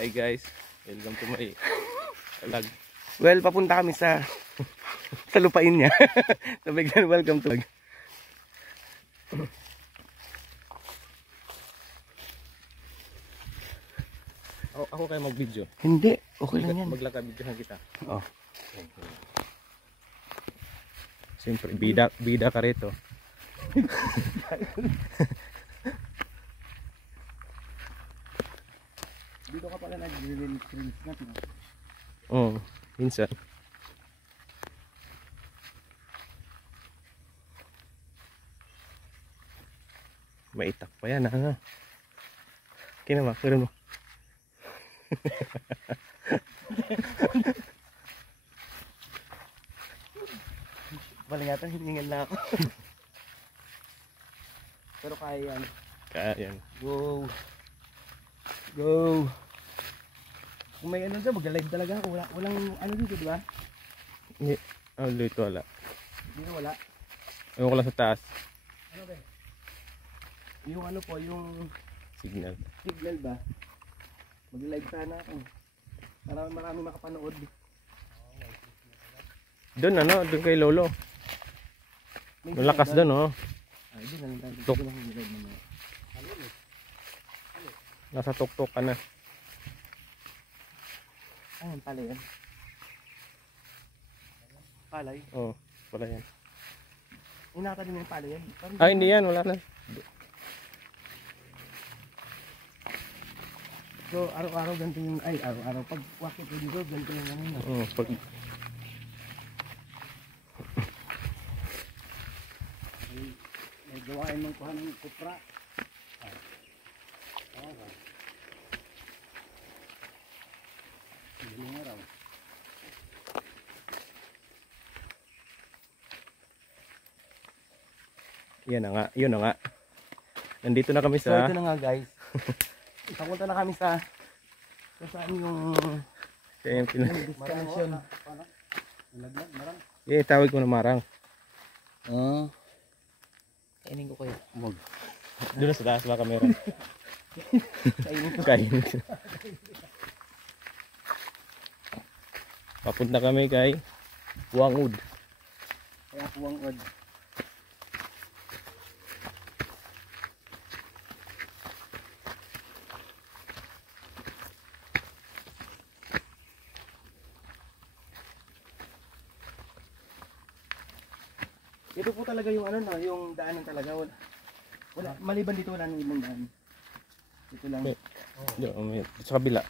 Hi guys, welcome to my vlog. Well, papunta kami sa lupain niya. So bigyan welcome to vlog. Ako kayo mag-video. Hindi, okay lang yan. Maglaka-videohan kita. Oh. Siyempre, bida ka rito. Dito ka pala nag-release natin. Oo, minsan. Maitak pa yan ha. Kinama, pero mo. Balingatan, hiningal na ako. Pero kaya yan. Kaya yan. Go. Go. Kung may ano dyan, mag-live talaga ako. Walang ano dito, di ba? Hindi. Dito wala. Dito wala. Ewan ko lang sa taas. Ano ba? Yung ano po, yung Signal. signal ba? Mag-live sana ako. Para marami makapanood. Doon doon kay Lolo. Malakas doon oh. Ay, doon na lang tayo. Tok. Dito lang mag-live naman. Nasa tuktok ka na. Ayun, pala yan. Palay? Oo, wala yan. Inata din yung palay yan. Ay, hindi yan, wala na. So, araw-araw ganito yung, ay, araw-araw. Pag wakit ko dito, ganito yung ano yun. Oo, pag... May gawain mong kuha ng kupra. Yan na nga, yun na nga. Nandito na kami So, sa... ito na nga guys. Papunta na kami sa saan yung Kaya yung destination. Eh, tawag ko na Marang. Kainin ko kayo. Mog. Doon na sa taas ba kamera? Kainin ko. Kain. Papunta kami kay Wangud. Kaya puwang od. Ito po talaga yung ano na, yung daanan talaga. Wala maliban dito wala nang ibang daan. Ito lang. Doon, sa kabila.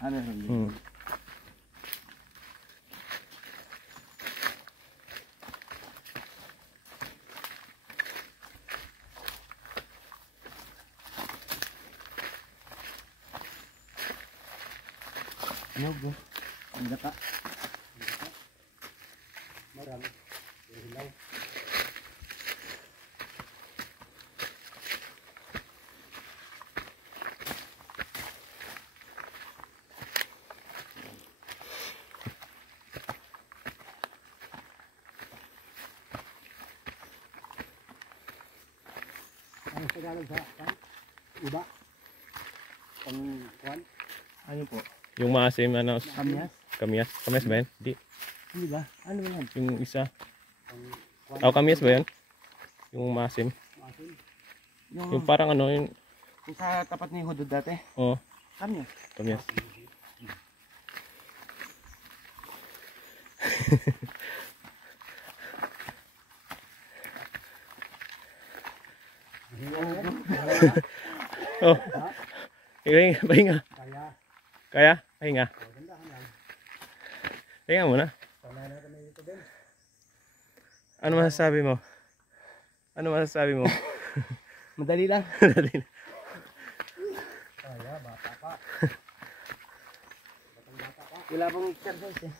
Ano rin? Nyog. Ang gata. Marami. Hilaw. Ano sa galang sa iba? Pang-kuan? Ano po? Yung maasim, Kamyas? Kamyas. Kamyas ba yan? Hindi. Hindi ba? Ano ba yan? Yung isa. Kamyas ba yan? Yung maasim. Yung parang yung... Yung sa tapat ni Hudod dati? Oo, Kamyas? Kamyas. Oh. Pahinga. Kaya? Pahinga. Pahinga muna. Ano masasabi mo? Ano masasabi mo? Madali lang. Madali lang. Kaya, bata pa. Wala pang exercise eh.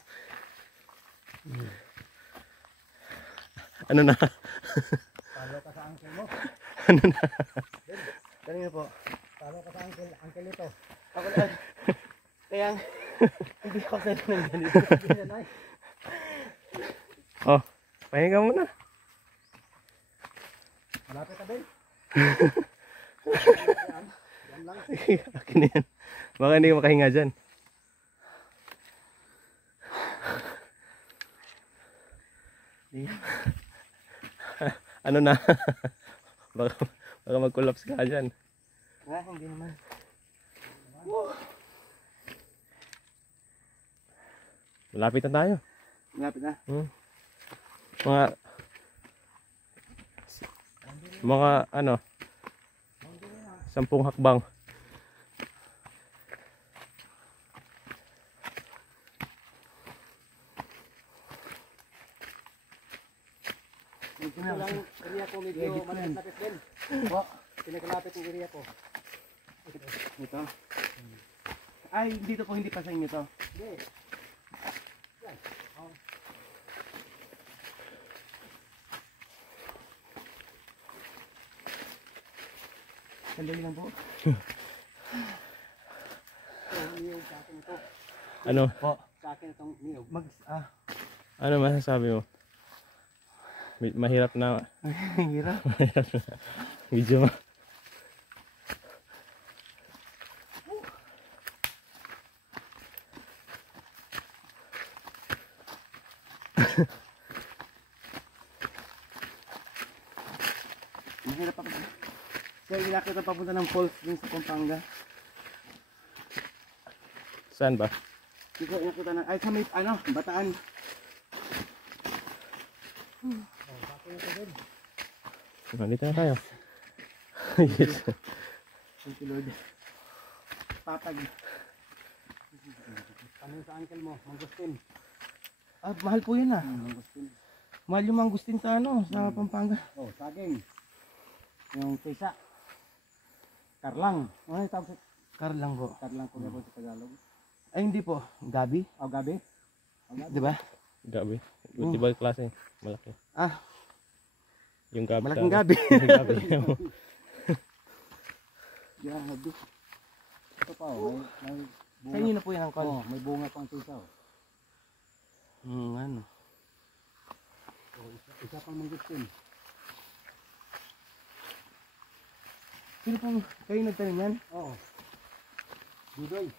Ano na? Talo ka sa uncle mo. Ano na? Kanina po. Talo ka sa uncle ito. Ako lang. Kaya, hindi ako sa ng ganito. Oh, pahinga muna. Malapit ka din. Yan lang. Akin na yan. Baka hindi ka makahinga dyan. Ano na? baka mag-collapse ka dyan. Hindi naman. Malapit na tayo. Malapit na. Mga ano 10 hakbang. Ito lang, area ko medyo malapit din. Pinakalapit yung area ko. Ito. Ay, dito po hindi pa sa inyo to. Hindi. Sandali lang po. Niyog sa akin ito. Ano? Po. Sa akin itong niyog. Ano masasabi mo? Mahirap na. Hirap. Mahirap na. Medyo Mahirap ako. Kaya inakit ang papunta ng falls din sa Pampanga. saan ba? Dito inakit na. Ay, sa may, Bataan. Dito na tayo. Yes. Thank you, Lord. Patag. Ano sa uncle mo? Mangustin. Mahal po yun Mangustin. Mahal yung mangustin sa sa Pampanga. Saging. Yung pisa. Karlang. Ano yung tawag sa? Karlang po. Karlang po sa Tagalog. Ay hindi po. Gabi? Gabi. Di ba? Gabi. Buti ba yung klase? Malaki. Yung gabi. Malaking gabi. Yung gabi. Gabi. Ito pa may bunga. Sa inyo na po yan ang kal. May bunga pang pisa. Ano? Isa pang mangustin. Sino pong kayo nagtanim yan? Oo. Dudoy.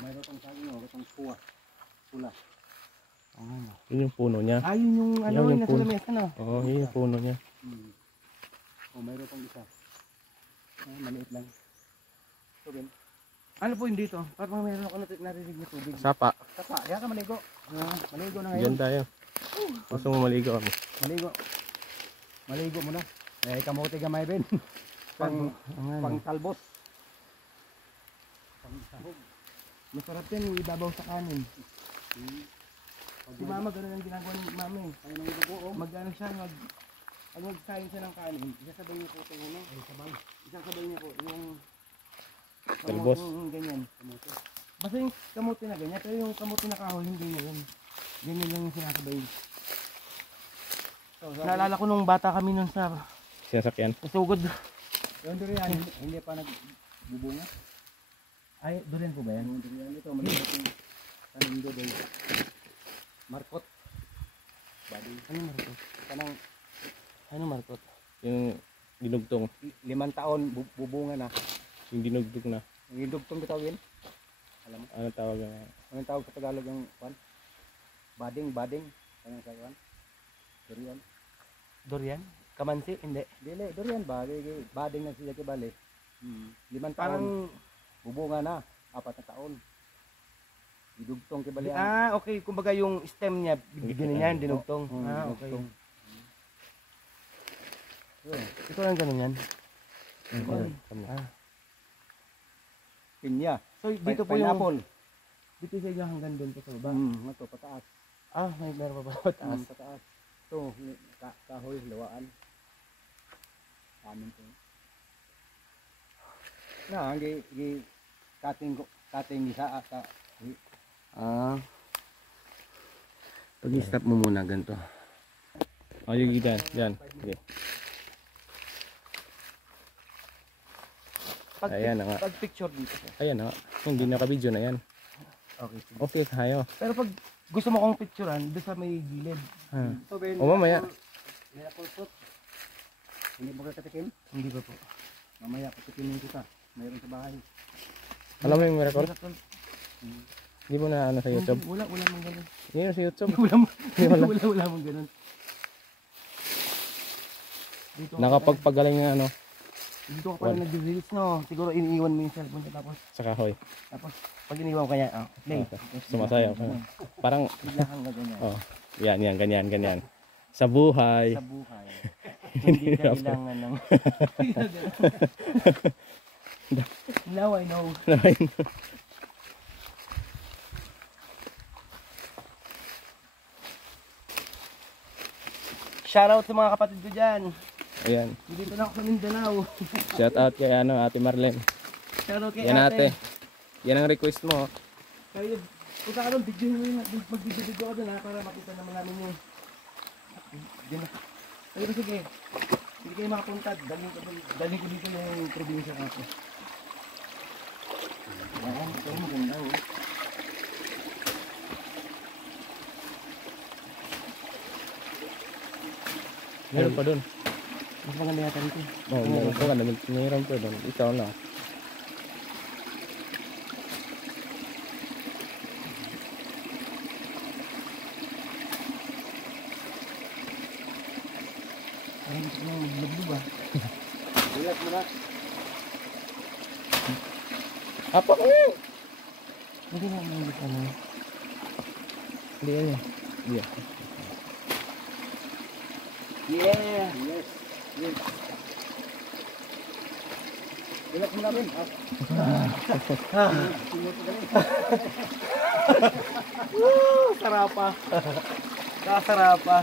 Mayroon pang saging itong puwa. Pula. Yun yung puno niya. Yun yung yung nasa puno. lamesa Oo, yun yung puno niya. Mayroon pang isa. Maliit lang. Tubig. Ano po yung dito? Parang mayroon ako narinig na tubig. Sapa. Sapa, kaya ka maligo. Maligo na ngayon. Diyan tayo. Gusto mo maligo kami. Maligo mo na. Kamote gamay din. pang talbos. Pang sahog. Masarap yan yung ibabaw sa kanin. Si mama gano'n ang ginagawa ni mama eh. Mag-ano siya, magsayin siya ng kanin. Isasabay niya po ito Isasabay niya po yung talbos. Ganyan. Basta yung kamote na ganyan, pero yung kamote na kahoy hindi na yun. Ganyan lang yung sinasabay. Naalala ko nung bata kami nun sa Sinasakyan. Sugod. Yung durian, hindi pa nagbubunga. Ay, durian po ba yan? Yung durian ito, maliit yung tanim doon. Markot. Ano markot? Ano markot? Yung dinugtong. 5 taon, bubunga na. Yung dinugtong na. Yung dinugtong bitawin. Alam mo? Ano tawag na? Anong tawag sa Tagalog yung kwan? Bading. Anong sa kwan? Durian. Durian? Kamansi? Hindi. Dili, durian ba? Bading na siya kibali. 5 taon. Parang bubunga na. 4 na taon. Dinugtong kibali. Okay. Kumbaga yung stem niya, bigyan niya yung dinugtong. Okay. Ito lang ganun yan. Pinya. So dito po yung dito sa iyo hanggang doon pa sa baba. Ito pataas. May meron pa pataas. Pataas. Ito kahoy luwaan. Amin po. Na gi cutting isa sa pag-stop mo muna ganito. Yung gitan. Yan. Okay. Ayan na nga. Pag picture dito. Ayan na nga. Hindi naka-video na yan. Okay. Okay, tayo. Pero pag gusto mo kong picturean, doon sa may gilid. O mamaya. Hindi mo kakatikim? Hindi pa po. Mamaya pagkatinin kita. Mayroon sa bahay. Alam mo yung miracle? Miracle. Hindi mo na ano sa YouTube? Wala mong ganun. Hindi na sa YouTube. Wala mong ganun. Dito Nakapagpagaling na ano, dito ka pala nag-release, no? Siguro iniiwan mo yung cellphone ko tapos sa kahoy. pag iniwan ko kanya, play. Sumasayaw ka. Parang, Bigla kang gaganyan. oh, yan, ganyan. Sa buhay. Sa buhay. Hindi kailangan ng... Now I know. Shoutout sa mga kapatid ko dyan. Ayan. Dito na ako sa Mindanao. Shout out kay ano, Ate Marlene. Shoutout kay Yan ate. Yan ang request mo. Kaya, punta ka doon, video mo yun. Mag-video ka doon ha, para makita naman namin yung... Diyan na. Pero sige, hindi kayo makapunta. Daling ko dito yung probinsya ako. Ayan, ito maganda oh. Meron pa dun. Mas maganda yata dito. Oh, meron pa. Meron pa dun. Ikaw na. Ay, gusto ko nang maglublo ba? Ulat mo na. Apa ko yun? Hindi na maglublo ka na. Hindi yan yan. Yeah. Yeah! Yes! Yes! Ulat mo na rin. Woo! Sarapa! Kasarapa!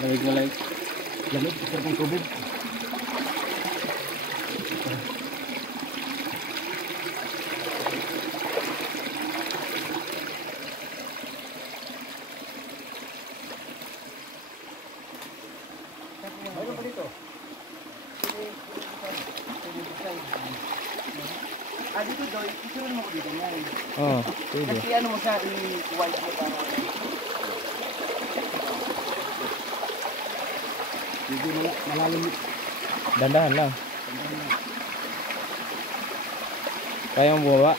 Lamig na lang. Lamig, sarap ng tubig. Mayroon pa dito. Dito daw, isunan mo ko dito yan. Oo, pwede. Kasi ano mo siya, i-wipe mo para... Hindi malalim. Dandahan lang. Kaya ang buwa.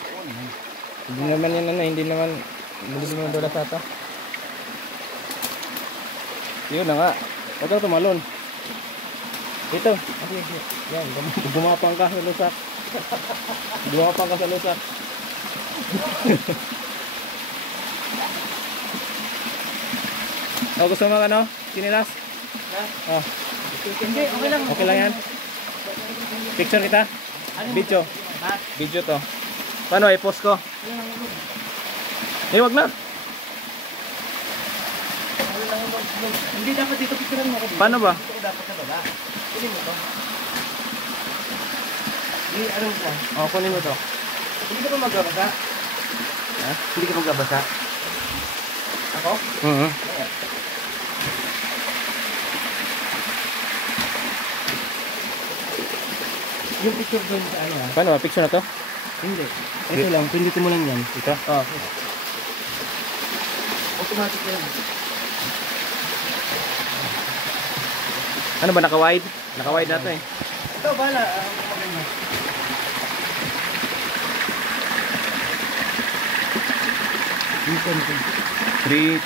Hindi naman yan ano, hindi naman dola sa ata. Yun na nga. Huwag kang tumalon. Ito. Yan, gumapang ka sa lusak. Gumapang ka sa lusak. Oh, gusto mo ano? Sinilas? Oh. Hindi, okay lang. Okay lang yan. Picture kita. Video. Ha? Video to. Paano i-post ko? Wag na. Hindi dapat dito picturean mo ako dito. Paano ba? Dito ko dapat sa baba. Kunin mo to. Hindi, ano mo to? Oh, kunin mo to. Hindi ka pa magbabasa? Ha? Hindi ka magbabasa? Ako? Oo. Yung picture doon sa ano ha? Paano ba? Picture na to? Hindi. Ito lang, pindutin mo lang yan. Ito? Oo. Automatic yan. Ano ba? Naka-wide? Naka-wide na to eh. Ito, bala. Maganda. Dito, dito. 3,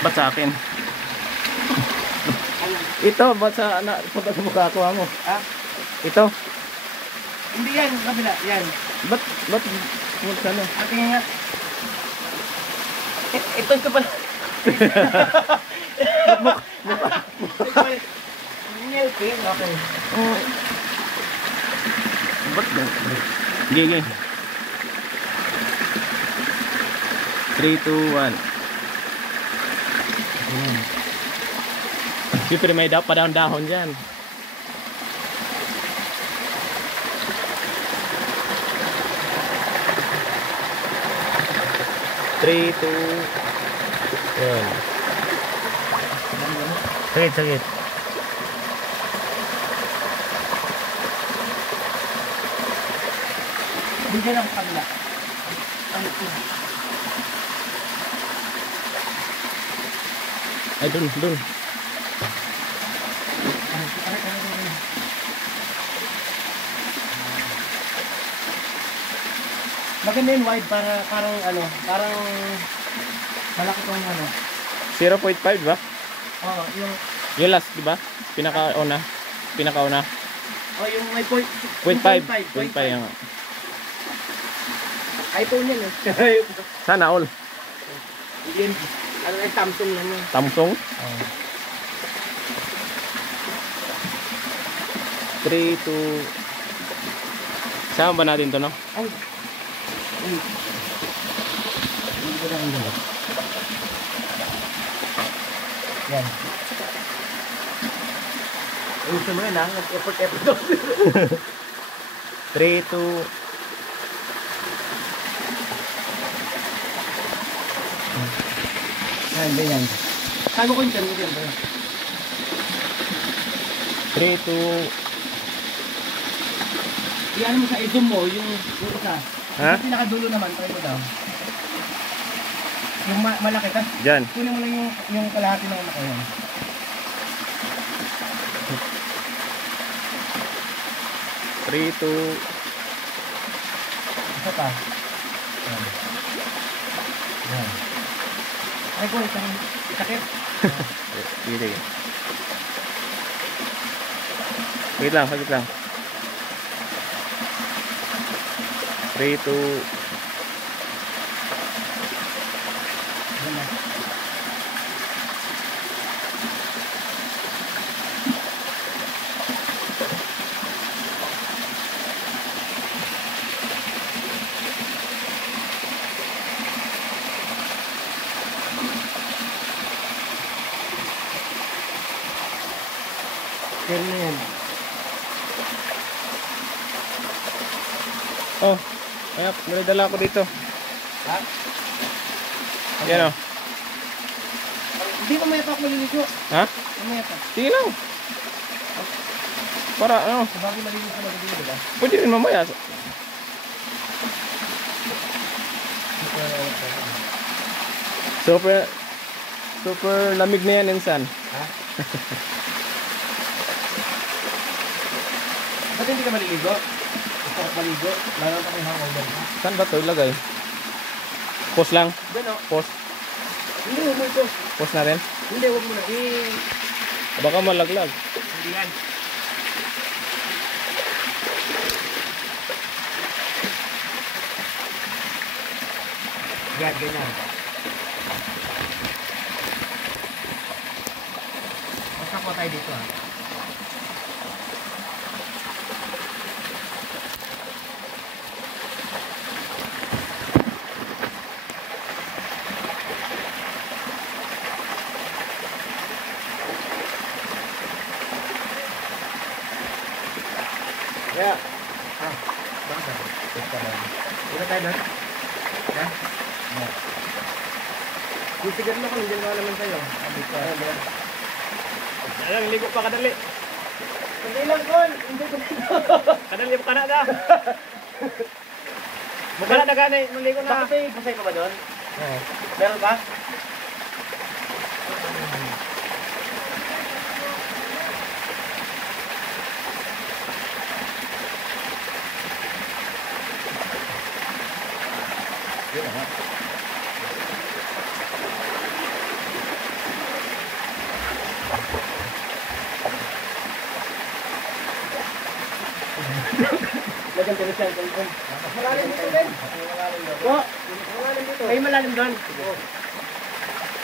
2... Ba't sa akin? Ito, ba't sa mukha ko mo? Ha? Ito? Hindi yan, kabila. Yan. Ba't ano? Ate nga. Ito ka pala. Milking. Okay. Oh. Ba't ba? Sige. 3, 2, 1. Siyempre may padahon-dahon dyan. Three, two, one. Sakit. Bigyan lang kabila. Ano ito? Ay, dun. Maganda yung wide para parang ano, parang malaki tong ano. 0.5 ba? Oo, Yung last, di ba? Pinakauna. yung may point 0.5. 0.5 yung iPhone yan eh. sana all. Yan, ano yung Samsung lang yun. Samsung. 3, 2. Sama ba natin to, no? Ay. Hindi ko na ang dalawa. Yan. Gusto mo yun ha? Nag-effort daw. 3, 2. Yan, ganyan. Sabi ko yung dyan. 3, 2. Iyan mo sa i-zoom mo, yung isa. Ha? Yung pinakadulo naman, try mo daw. Yung malaki, tas Diyan. kunin mo lang yung kalahati ng malaki yan. Three, 2. Isa pa. Yan. Yan. Ay ko, isang sakit. Dito. Wait lang, saglit lang. 3, 2. Yan na. Kaya na yan. Oh, ayan, naladala ko dito. Ha? Yan o. Hindi pa may pa ako maliligo. Ha? Mamaya pa. Sige lang. Para ano, Bago maligo ka maliligo, diba? pwede rin mamaya. Super lamig na yan, insan. Ha? Ba't hindi ka maliligo? Gusto ka maligo? Lalo pa kayo hangover ka. Saan ba ito ilagay? Post lang. Doon o. Post. Hindi, huwag mo ito. Post na rin. Hindi, huwag mo na. Baka malaglag. Hindi yan. Yan, ganyan. Basta po tayo dito ha. Yeah. Ah, bakit? Ito lang. Ito tayo doon? Ha? No. Sisigan mo kung hindi naman naman sa'yo. Dito. Ayan, ligo pa kadali. Hindi lang, Kon! Hindi ko dito! Kadali mo ka na. Mukha na ganay, maligo na. Bakit may pasay pa ba doon? Oo. Meron ba? Yun na. Lagyan ka na siya. Malalim dito din. Po. Malalim dito. May malalim doon.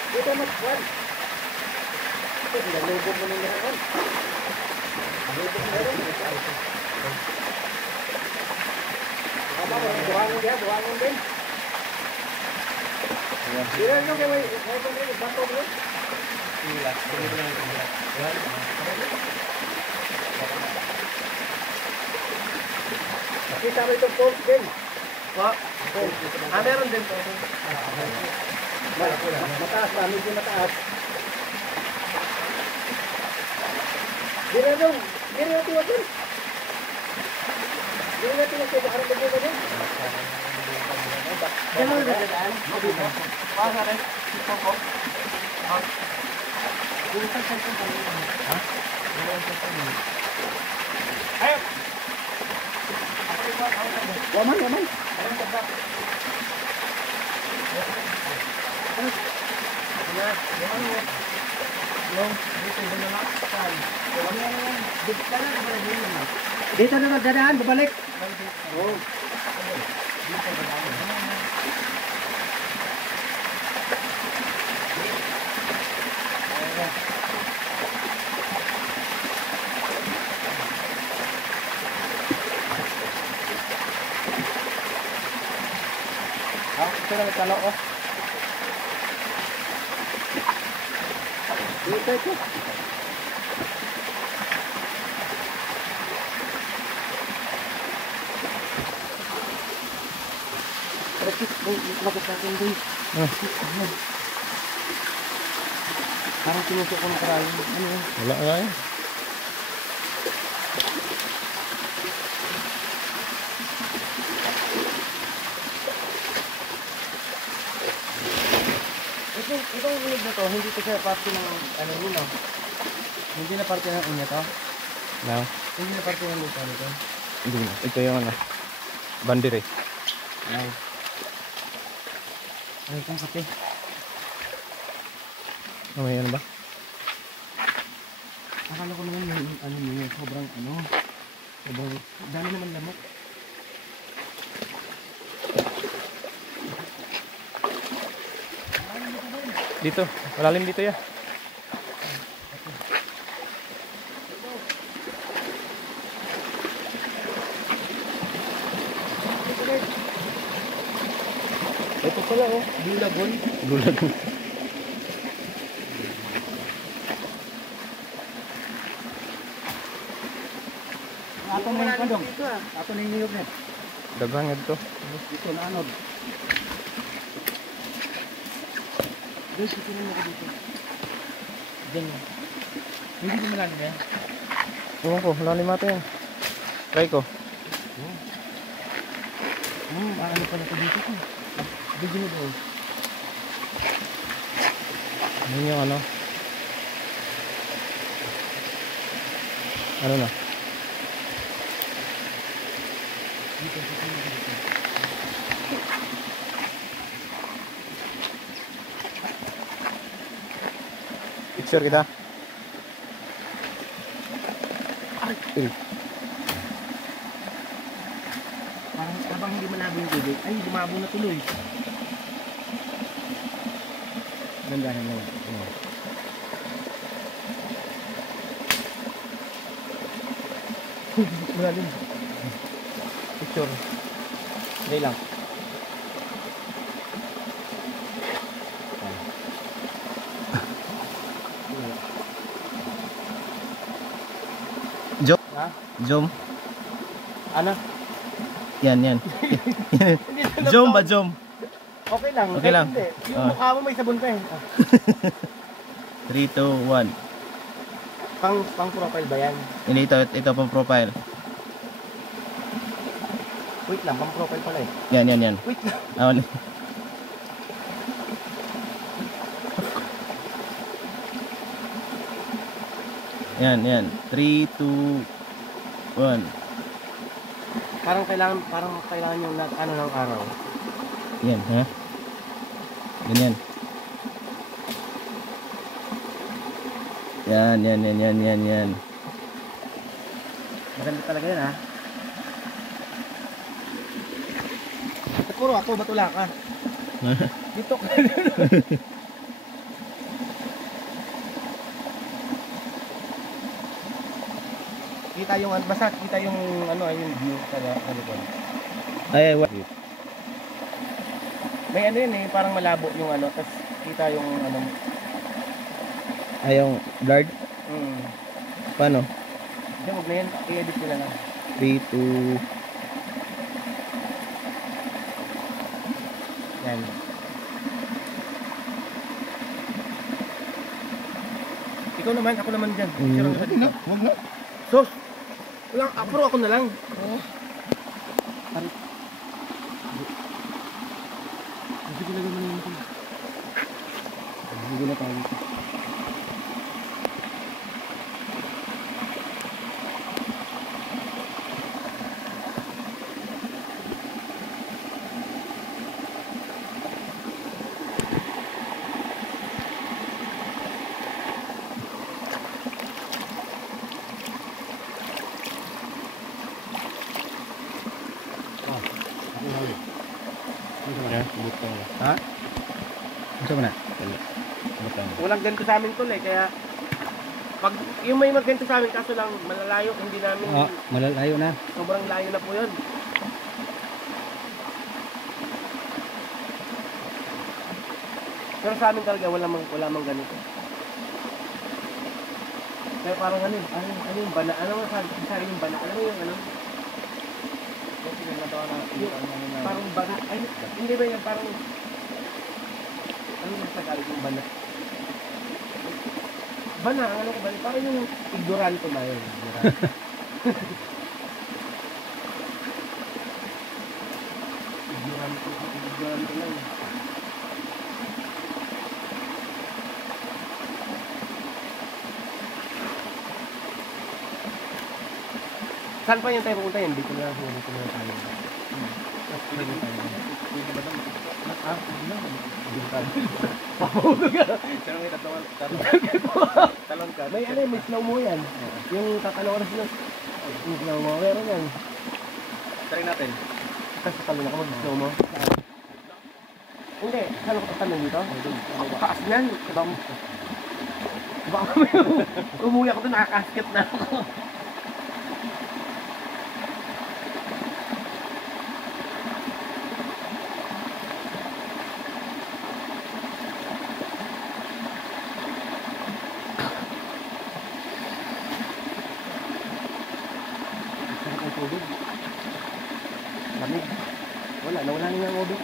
Dito mas buwan. Ito, pinalubog mo nung naman. Lubog mo rin. Tama mo, buhangin din. Buhangin din. Dito nyo kayo may bato mo. Sila. Dito lang ito. Nakita mo itong poles din. Po? Meron din po. Mataas ba? Medyo mataas. Dito nyo. Dito nyo tiwag din. Dito nyo tiwag din. Baka nagdagdag din. Diyan mo nagdadaan? Dito. Baka rin. Dito po. Ha? Ayaw! Waman, waman. Dito na magdadaan, babalik. Oh. Ito na nagkalo ko. Dito. Bakit natin doon? Parang sinusok ko ng karayong. Ano yun? Wala nga eh. Itong unig na to, hindi to siya parte ng ano yun, no? Hindi na parte ng unya to? No. Hindi na parte ng lupa nito? Hindi na. Ito yung ano. Bandire. Ay. Ay, kung kape. May ano ba? Akala ko naman yung ano nyo, sobrang dami naman lamok. Dito. Malalim dito ya. Ito pala oh, Bulagon. Bulagon. Ato na yung kondong. Ato na yung niyog net. Daghang nga dito. Dito na anod. Guys, ito na ako dito. Diyan yan. Hindi ko malalim yan. Ewan ko. Malalim ata yan. Try ko. Ano pala ito dito ko. Bigyan mo doon. Ano yung ano? Ano na? Dito. Picture kita. Parang habang hindi malabo yung tubig, ay lumabo na tuloy. Gandahan mo. Malalim. Picture. Dali lang. Jom. Ha? Jom. Ano? Yan. Jom ba jom? Okay lang. Okay lang. Hindi. Yung mukha mo may sabon pa eh. 3, 2, 1. Pang profile ba yan? Hindi, ito pang profile. Wait lang, pang profile pala eh. Yan. Wait lang. Ah, yan. 3, 2, 1. Parang kailangan yung ano ng araw. Yan, ha? Ganyan. Yan. Maganda talaga yan ha. Puro ako, batula ka. Dito ka. Kita yung basta kita yung ano yung view sa likod. Ay, what? May ano yun eh, parang malabo yung ano, tapos kita yung ano. Ay, yung blurred? Paano? Hindi, huwag na yan, i-edit ko na lang. 3, 2... Yan. Ikaw naman, ako naman dyan. Sino ka dito? Huwag na. Sos! Walang, apro ako na lang. Pari. Sige, lagay mo na yun. Hindi na tayo. Yan, butang. Ha? Gusto mo na? Butang. Walang ganito sa amin tol eh, kaya pag yung may magganito sa amin kaso lang malalayo, hindi namin Oo, malalayo na. sobrang layo na po yun. Pero sa amin talaga wala mang ganito. Kaya parang ano yung bana, ano mo sa yung bana, ano yung ano? Yung, parang bana, ay hindi ba yan parang ano yung sa Tagalog yung bana? Bana, ano ko ba? Parang yung ignorante ba yun? Ignorante lang. Saan pa yung tayo pupunta yun? Dito na tayo. Pahulog ka. Pero may talon ka. May ano, may slow mo yan. Yung tatalong oras na. Yung slow mo, meron yan. Try natin. Kasi talon ako mag-slow mo. Hindi, saan ako tatalong dito? Kaas yan. Baka may umuwi ako doon, nakakasket na ako. Tubig. Lamig. Nawala na nga ang ubig.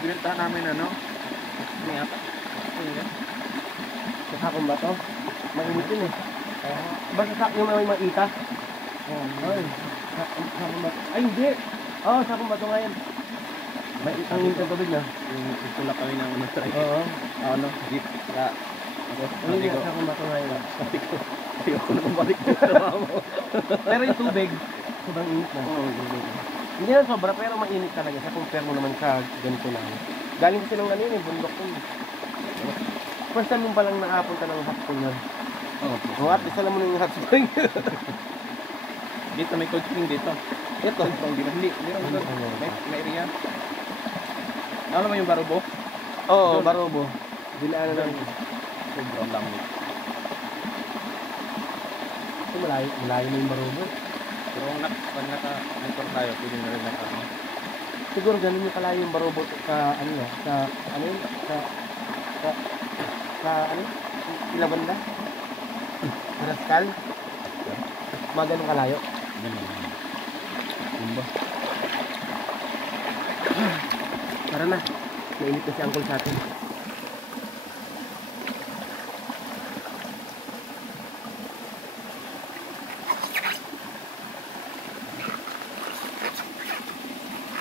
Ibinta namin ano? May ata. Sa sakong ba to? Mainit yun eh. Basta sa yung may maita. Ay, sakong ba? Ay, hindi. Oo, sakong ba to ngayon? May itang init ang tubig na. Yung itulak kami ng ano try. Oo. Ano? Jeep. Sa Ano yung sakong ba to ngayon? ayoko na bumalik sa mo. Pero yung tubig, sobrang init na. Hindi na sobra, pero mainit talaga. Sa compare mo naman sa ganito lang. Galing kasi ng ano yun eh, bundok ko. First time mo palang nakapunta ng hot spring yan. Oo. At least alam mo na yung hot spring. Dito may cold spring dito. Ito. Hindi rin may area. Ano naman yung Barubo? Oo, Barobo. Dilaan na lang. Sobrang lamig. Ito malayo na yung Barobo. Pero pag naka-mentor tayo, pwede na rin naka Siguro ganun yung kalayo yung Barobo sa ano na, sa ano yun, sa ano, Ilabanda? Rascal? Mga ganun kalayo. Kumba. Tara na. Mainit na si Uncle sa atin.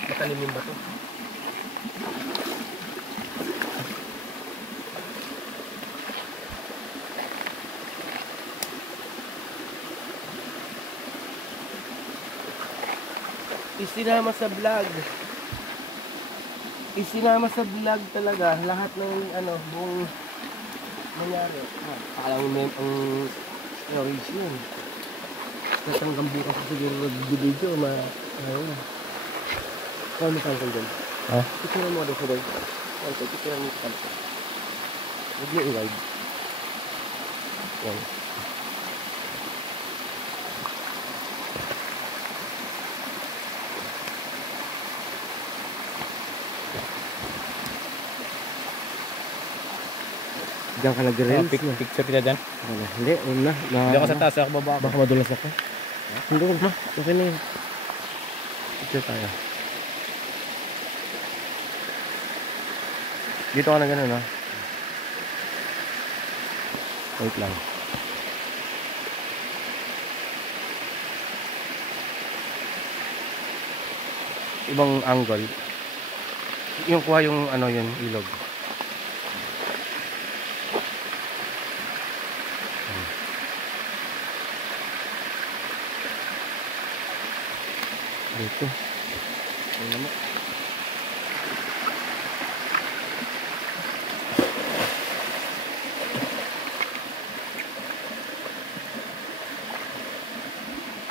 Matalim yung bato. Isinama sa vlog. Isinama sa vlog talaga lahat ng ano, buong nangyari. Akala mo ang storage yun. Tapos hanggang bukas ko siguro nag-video, ayun na. Kaya mo saan dyan? Ha? Picture mo doon sa doon. Okay, picture mo sa kanto. Huwag mo i-ride. Yan. Diyan ka nag-reels na. Picture kita dyan. Hindi, una. Diyan ka sa taas, ako baba. Baka madulas ako. Hindi ko na. Okay na yun. Picture tayo. Dito ka na gano'n, ha? Wait lang. Ibang angle. Yung kuha yung ano yun, ilog. Dito. Ano mo?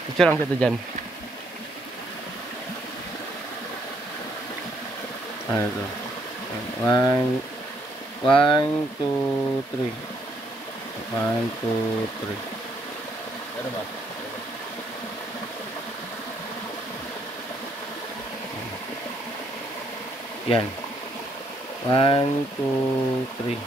Picture lang kita dyan. Ano ito? 1, 2, 3. 1, 2, 3. Ano ba? Yan. 1, 2, 3.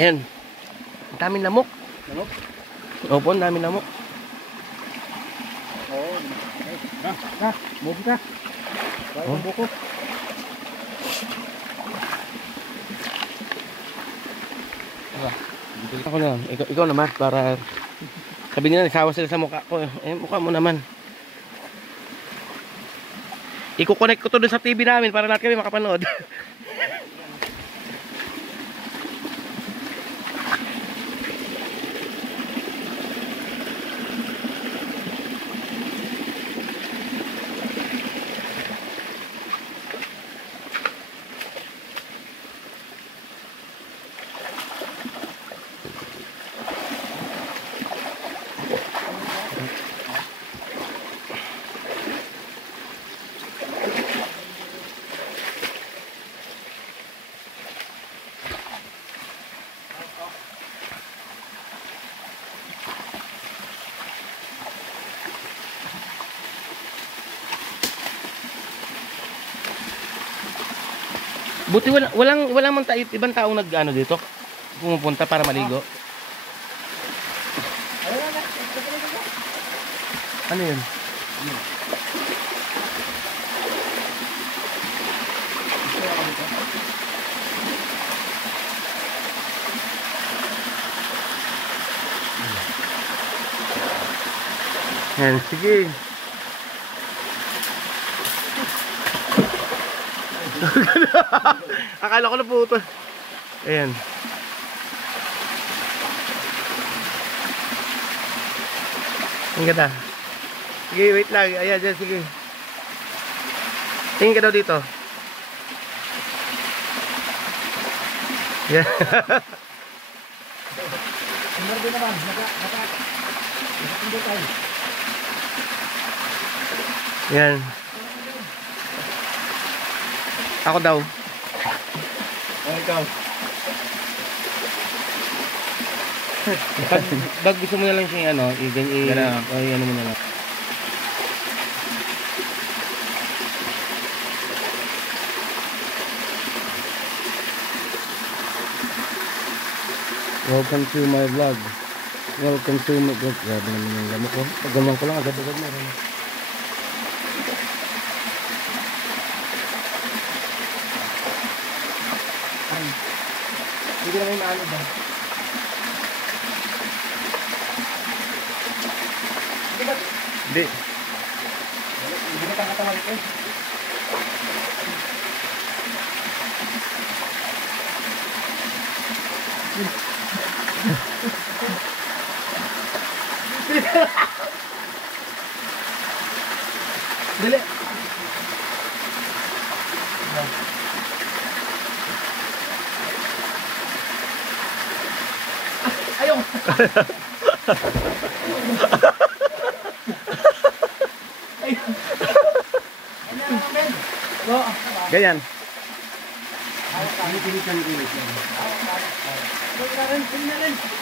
Ayan. Ang daming lamok. Lamok? Opo, ang daming lamok. Oo. Move ka. Balik ang buko. Ako na. Ikaw naman para sabi nila nagsawa sila sa mukha ko. Eh, mukha mo naman. Iko-connect ko to doon sa TV namin para lahat kami makapanood. Buti walang man ibang taong nag-ano dito. Pumupunta para maligo. Ano 'yun? Yan, sige. Akala ko na puto. Ayan. Ang ganda. Sige, wait lang. Ayan, dyan, sige. Tingin ka daw dito. Yan. Sumber din naman. Hindi tayo. Yan. Ako daw. Ikaw. Pag gusto mo na lang siya ano, ano mo na lang. Welcome to my vlog. Welcome to my vlog. Grabe naman yung lamok ko. Pag ganyan ko lang, agad-agad na rin. Hindi na may maano ba? Hindi. Hindi ka kakatawalik eh. Dali. Ayaw! Ganyan.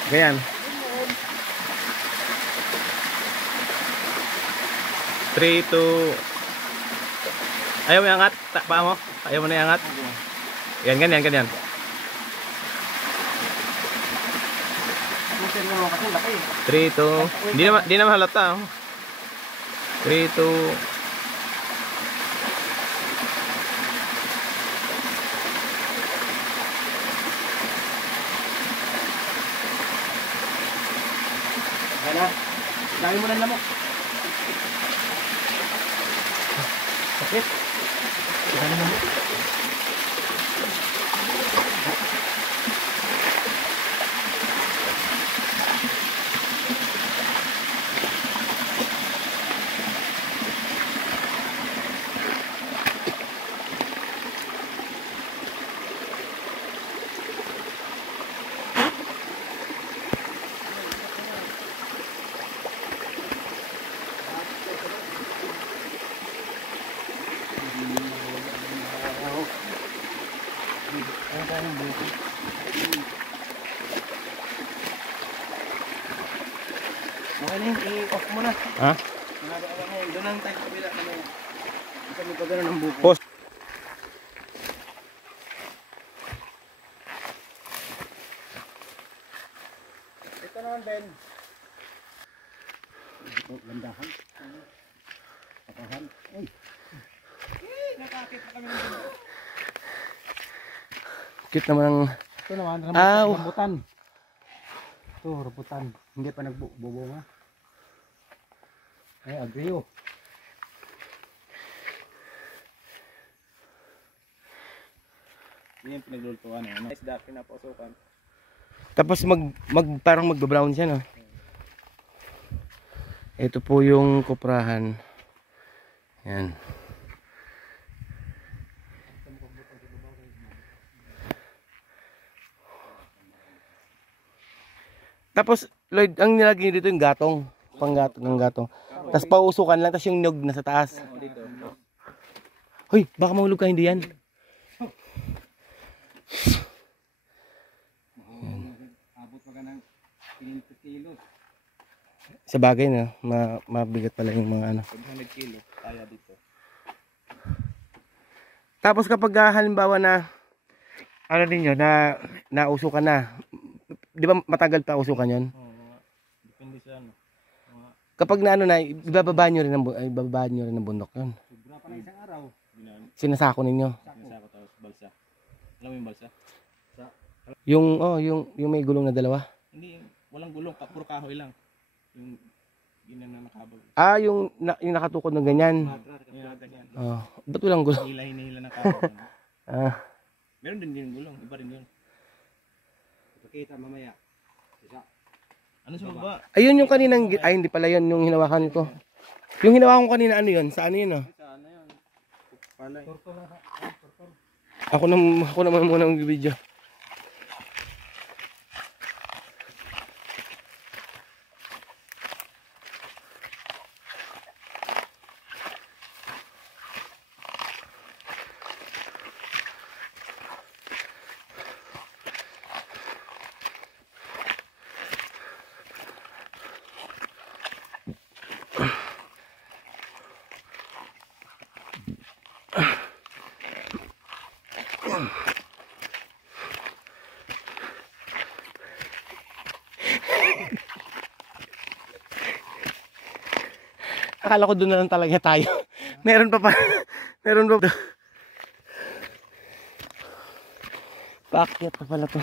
Ganyan. 3, 2. Ayaw mo iangat? Paa mo? Ayaw mo na iangat? Yan, ganyan, ganyan. Three, two. Di naman halata. 3, 2. Gana. Dami mo ng lamok. Sakit. Dami ng lamok. i-off mo na. Ha? Nanabawa ngayon. Doon lang tayo sa kabila. Kami pa gano'n ng buko. Post. Ito naman, Ben. Ito, landahan. Papahan. Ay. Nakakit na kami ng buko. Cute naman ang... Ito naman, Aw. rambutan. Ito, rambutan. Hindi pa nagbubunga. Ay, agrio. Yan pinaglulutuan. Isda, pinapausukan. Tapos parang magba-brown siya, no? Ito po yung kuprahan. Yan. Tapos, Lloyd, ang nilagay dito yung gatong. Panggatong ng gatong. Tapos pausukan lang, tapos yung nyog nasa taas. Dito. Hoy, baka mahulog ka, hindi yan. Abot pa ka ng 5 kilos. Sa bagay na, mabigat pala yung mga ano. 500 kilo. Kaya dito. Tapos kapag halimbawa na, ano ninyo, na nausukan na, di ba matagal pa usukan yun? Oo, depende sa ano. Kapag na ano na, ibababa nyo rin ng bundok yun. Sobra pa ng isang araw. Sinasako ninyo. Sinasako tapos balsa. Alam mo yung balsa? Yung may gulong na dalawa. Hindi, walang gulong. Puro kahoy lang. Yung ginang na nakabag. Yung nakatukod ng ganyan. Yung ganyan. Oh, ba't walang gulong? Hinila na kahoy. Meron din yung gulong. Iba rin yun. Ipakita mamaya. Isa. Ano sa baba? Ayun yung kaninang, ay hindi pala yun yung hinawakan ko. Yung hinawakan ko kanina ano yun? Saan yun? Oh? Sa ano yun? Palay. Ako naman muna ang video. Akala ko doon na lang talaga tayo. Meron pa. Paakyat pa pala to.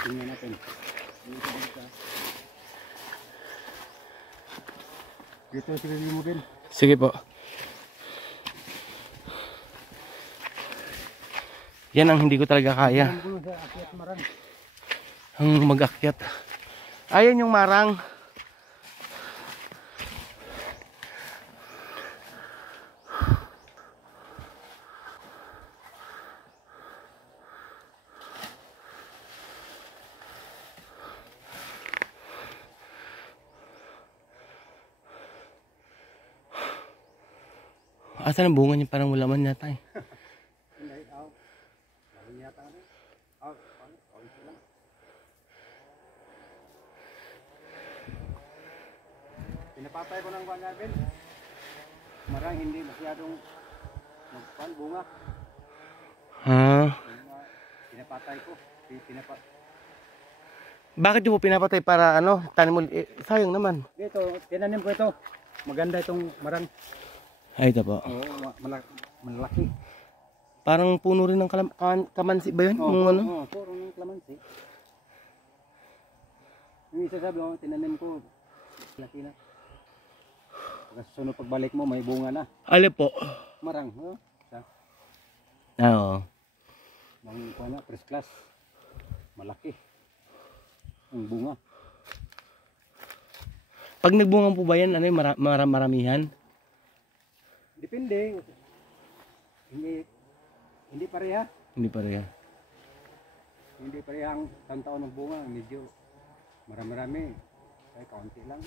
Tingnan natin. Dito sila mo, Ben. Sige po. Yan ang hindi ko talaga kaya. Ang mag-akyat. Ayan yung marang. Asan ang bunga niya? Parang wala man yata eh. Pinapatay ko ng kanya, Ben. Marang hindi masyadong magpan bunga. Pinapatay ko. Bakit yung pinapatay para ano? Tanim mo, sayang naman. Dito, tinanim ko ito. Maganda itong marang. Ay, ito po. Oo, malaki. Parang puno rin ng kamansi ba yun? Yung ano? Oo, puro ng kalamansi. Yung isa sabi mo, tinanim ko. Laki na. Pagkasunod pagbalik mo, may bunga na. Ale po. Marang, no? Oo. Ang kuha na, first class. Malaki. Ang bunga. Pag nagbunga po ba yan, ano yung maramihan? Depende. Hindi pareha. Hindi pa rin. Hindi parehang taon-taon ng bunga, medyo marami-rami. Kaya kaunti lang.